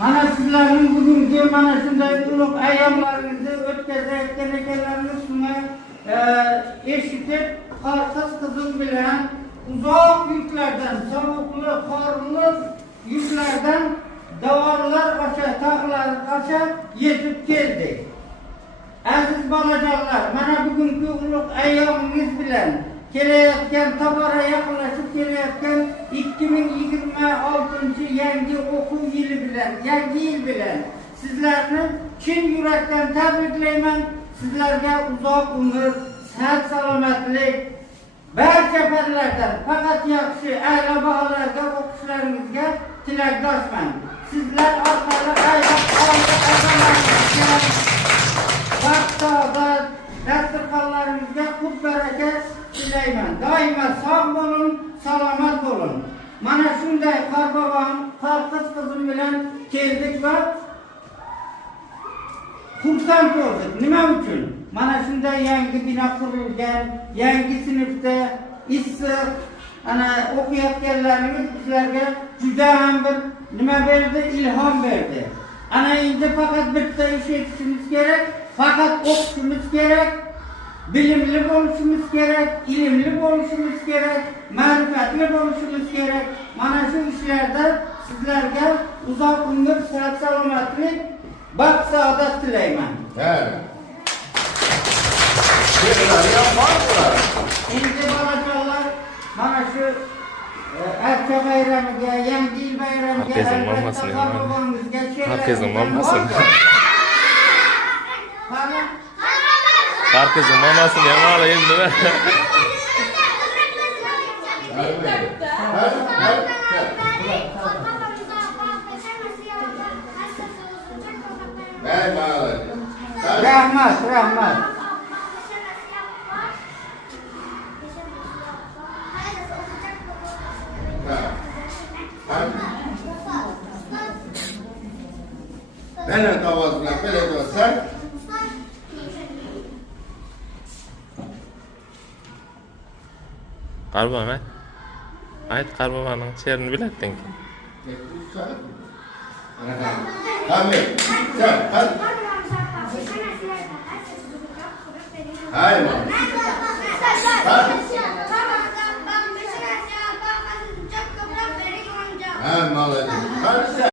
Mana sizlarning bugungi mana shunday ulug' ayyomlaringizni o'tkazayotgan ekanlarimiz shuni eshitib, qarqis qizim bilan uzoq yuklardan, sovuqli, qorli yuklardan davorlar osha, tog'lar osha yetib keldik. Aziz bolajonlar, mana bugungi ulug' ayyomingiz bilan kelayotgan, tobora yaqinlashib kelayotgan 2026 yangi o'quv yili bilan, yangi yil bilan sizlarni chin yurakdan tabriklayman. Sizlarga uzoq umr, sihat, salomatlik, barcha fanlardan faqat yaxshi a'lo-baholarga o'qishlaringizga tilakdoshman. Sizlar orqali vaqt, saodat, dasturxonlarimizga quv baraka tilayman. Doimo sog' bo'lin, salomat bo'lin. Mana shunday Qorbog'on, Qarqiz qizim bilan keldik va xursand bo'ldik. Nima uchun? Mana shunday yangi bino qurilgan, yangi sinfda issiq ana o'qiyotganlarimiz bizlarga juda ham bir nima berdi, ilhom berdi. Ana endi faqat bitta ish etishimiz kerak, faqat o'qishimiz kerak, bilimli bo'lishimiz kerak, ilmli bo'lishimiz kerak, ma'rifatli bo'lishimiz kerak. Mana shu ishlarda sizlarga uzoq umr, sihat, salomatlik, baxt, saodat tilayman. Endi bolajonlar, mana shu Archa bayramiga, yangi yil bayramiga, Qarqizning mamasini. Qarqizning mamasini ham ola endi. Rahmat, rahmat. Benim tavazına böyle dursan. Qarbo'm, ayt Qarbo'ning she'rini bilading. Hamid, sen, hadi. Hayır mı? Hadi. Ha, malum. Hadi sen.